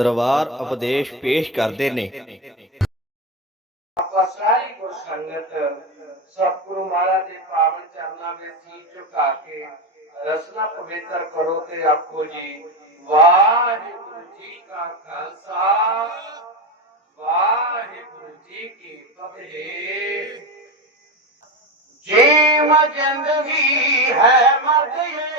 ਦਰਬਾਰ ਉਪਦੇਸ਼ ਪੇਸ਼ ਕਰਦੇ ਨੇ ਸਾਰੀ ਗੁਰ ਸੰਗਤ ਸਤਿਗੁਰੂ ਮਹਾਰਾਜ ਦੇ ਪਾਵਨ ਚਰਨਾਂ ਵਿੱਚ ਸੀਸ ਝੁਕਾ ਕੇ ਰਸਨਾ ਪਵਿੱਤਰ ਕਰੋ ਤੇ ਆਪੋ ਜੀ ਵਾਹਿਗੁਰੂ ਜੀ ਕਾ ਖਾਲਸਾ ਵਾਹਿਗੁਰੂ ਜੀ ਕੀ ਫਤਿਹ ਜੀਵ ਜ਼ਿੰਦਗੀ ਹੈ ਮਰਦ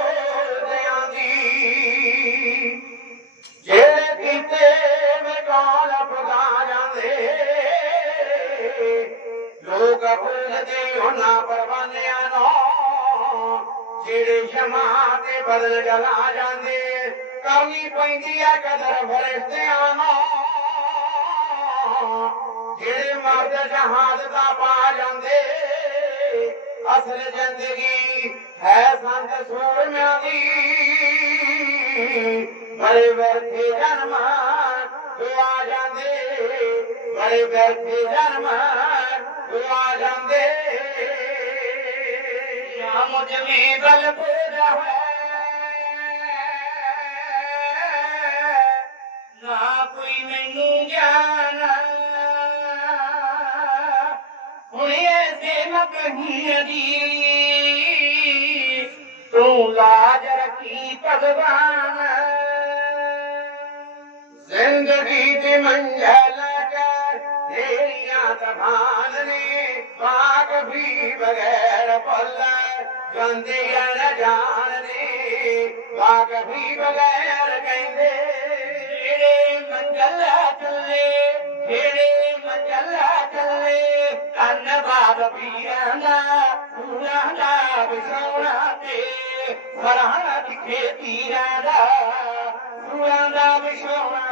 ਕਬੂਲ ਨਹੀਂ ਉਹਨਾਂ ਪਰਵਾਨਿਆਂ ਨੂੰ ਜਿਹੜੇ ਸ਼ਮਾ ਤੇ ਬਦਲ ਗਲਾ ਜਾਂਦੇ ਕਰਨੀ ਪੈਂਦੀ ਆ ਕਦਰ ਫਰਿਸ਼ਤਿਆਂ ਨੂੰ ਜਿਹੜੇ ਮਰਦ ਜਹਾਦ ਦਾ ਪਾ ਜਾਂਦੇ ਅਸਲ ਜ਼ਿੰਦਗੀ ਹੈ ਸੰਤ ਸੂਰਮਿਆਂ ਦੀ ਬੜੇ ਵਰਥੇ ਜਨਮਾਂ ਆ ਜਾਂਦੇ ਬੜੇ ਵਰਥੇ ਜਨਮਾਂ ਉਹ ਜਾਂਦੇ ਯਾ ਮੁਝ ਮੇ ਬਲਪੁਰ ਹੈ ਨਾ ਕੋਈ ਮੈਨੂੰ ਗਿਆਨ ਹੁਣ ਐਸੇ ਮਕਹੀ ਦੀ ਤੂੰ ਲਾਜ ਰਖੀ ਭਗਵਾਨ ਜ਼ਿੰਦਗੀ ਦੀ ਮੰਜ਼ਲ ਕਰ ਦੇ स्वाग बि बग़ैर भले चवंदे स्वाग बि बग़ैर कंदे मंझल चले हेड़े मंझल चले अन बाब पीर सुर बि सोना देर तिखे पीरादा सुर बि सोन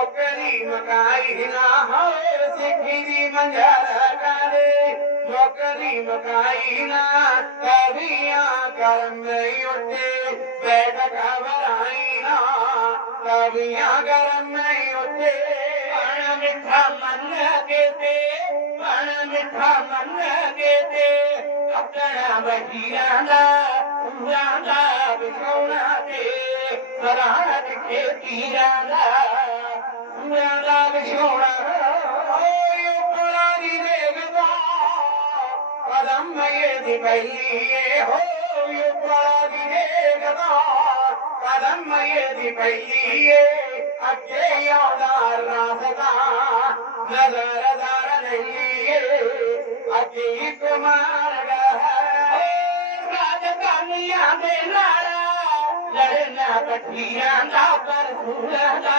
छोकरी मकाई न मकाई मिठा मन ते मिठा ಕದಮ್ಮಯದಿ ಬೈಲಿಯೇ ಹೋಯುಪಾದಿಗೆ ಗದಾ ಕದಮ್ಮಯದಿ ಬೈಲಿಯೇ ಅಜ್ಜೆಯಾದಾರ ರಾಧಕಾ ನಗರ ದಾರನಲ್ಲಿಯೇ ಅಜ್ಜಿ ಕುಮಾರಗ ರಾಜಕಾನಿಯಾ ಮೇಲಾರ लड़ना कठिया ना पर सोना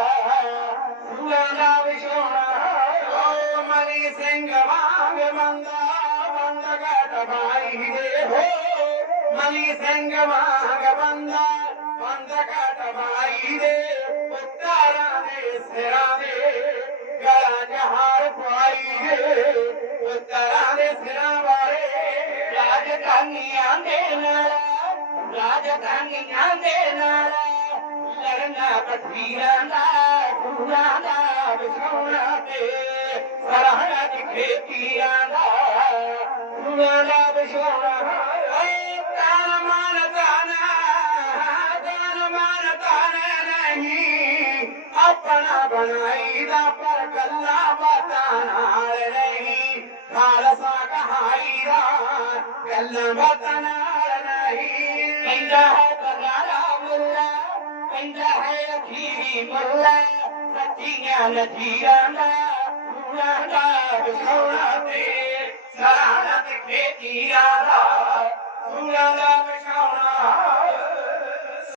ಮಂಗಾ ಮಂಗಗದ ಬಾಯಿದೆ ಹೋ ಮಲಿ ಸಂಗ ಮಾಗ ಬಂದ ಮಂದಗದ ಬಾಯಿದೆ ಉತ್ತರದೆ ಸಿರಾದೆ ಗಳ ಜಹಾರ ಪಾಯಿದೆ ಉತ್ತರದೆ ಸಿರಾವಾರೆ ರಾಜಕಾನಿಯಾ ದೇನಾಳ ರಾಜಕಾನಿಯಾ ದೇನಾಳ लड़ना पसीना पूरा ना बिछोड़ा ولا بشورة أنا ما نتعنى أنا ما نتعنى نهي أبنا بنا إذا فرق الله بطانا عليه قال ساك حيرا كلا بطانا عليه عنده بطانا ملا عنده يكيري ملا ستينا نتيرا لا لا بشورة سلام মেটিয়া রায়